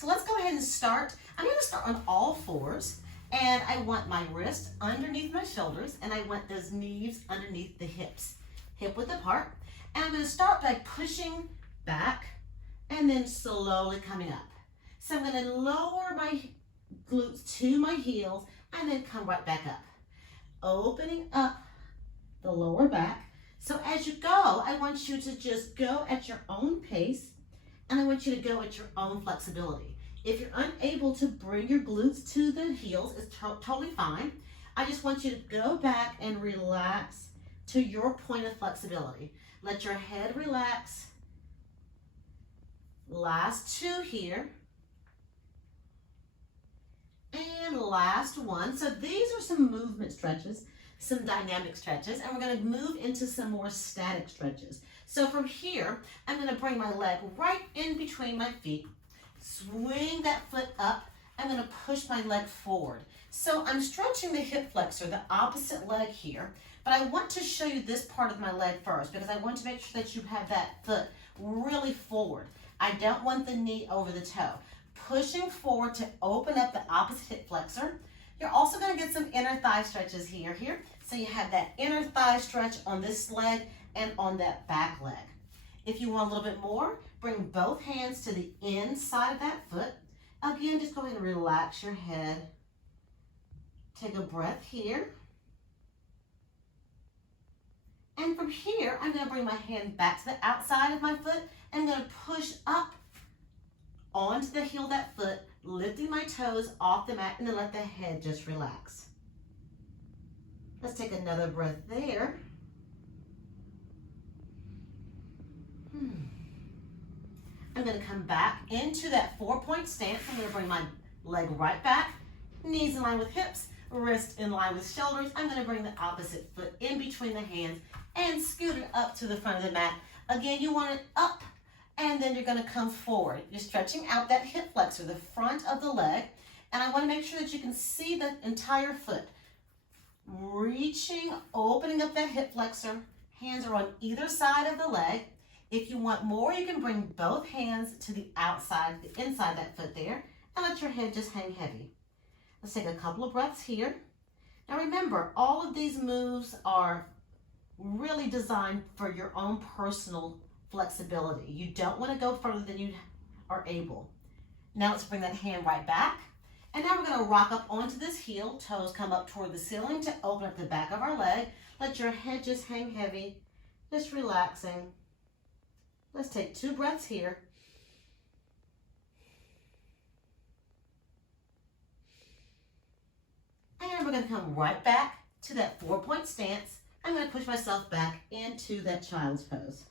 So let's go ahead and start. I'm going to start on all fours, and I want my wrist underneath my shoulders, and I want those knees underneath the hips, hip width apart. And I'm going to start by pushing back and then slowly coming up. So I'm going to lower my glutes to my heels and then come right back up. Opening up the lower back. So as you go, I want you to just go at your own pace, and I want you to go at your own flexibility. If you're unable to bring your glutes to the heels, it's totally fine. I just want you to go back and relax to your point of flexibility. Let your head relax. Last two here. And last one. So these are some movement stretches, some dynamic stretches, and we're going to move into some more static stretches. So from here, I'm going to bring my leg right in between my feet, swing that foot up. I'm going to push my leg forward. So I'm stretching the hip flexor, the opposite leg here, but I want to show you this part of my leg first because I want to make sure that you have that foot really forward. I don't want the knee over the toe. Pushing forward to open up the opposite hip flexor. You're also going to get some inner thigh stretches here. So you have that inner thigh stretch on this leg and on that back leg. If you want a little bit more, bring both hands to the inside of that foot. Again, just go ahead and relax your head. Take a breath here. And from here, I'm going to bring my hand back to the outside of my foot. I'm going to push up onto the heel of that foot, lifting my toes off the mat, and then let the head just relax. Let's take another breath there. I'm going to come back into that 4-point stance. I'm going to bring my leg right back, knees in line with hips, wrist in line with shoulders. I'm going to bring the opposite foot in between the hands and scoot it up to the front of the mat. Again, you want it up, and then you're going to come forward. You're stretching out that hip flexor, the front of the leg, and I want to make sure that you can see the entire foot. Reaching, opening up that hip flexor. Hands are on either side of the leg. If you want more, you can bring both hands to the outside, the inside of that foot there, and let your head just hang heavy. Let's take a couple of breaths here. Now remember, all of these moves are really designed for your own personal flexibility. You don't want to go further than you are able. Now let's bring that hand right back. And now we're going to rock up onto this heel. Toes come up toward the ceiling to open up the back of our leg. Let your head just hang heavy, just relaxing. Let's take 2 breaths here. And we're going to come right back to that 4-point stance. I'm going to push myself back into that child's pose.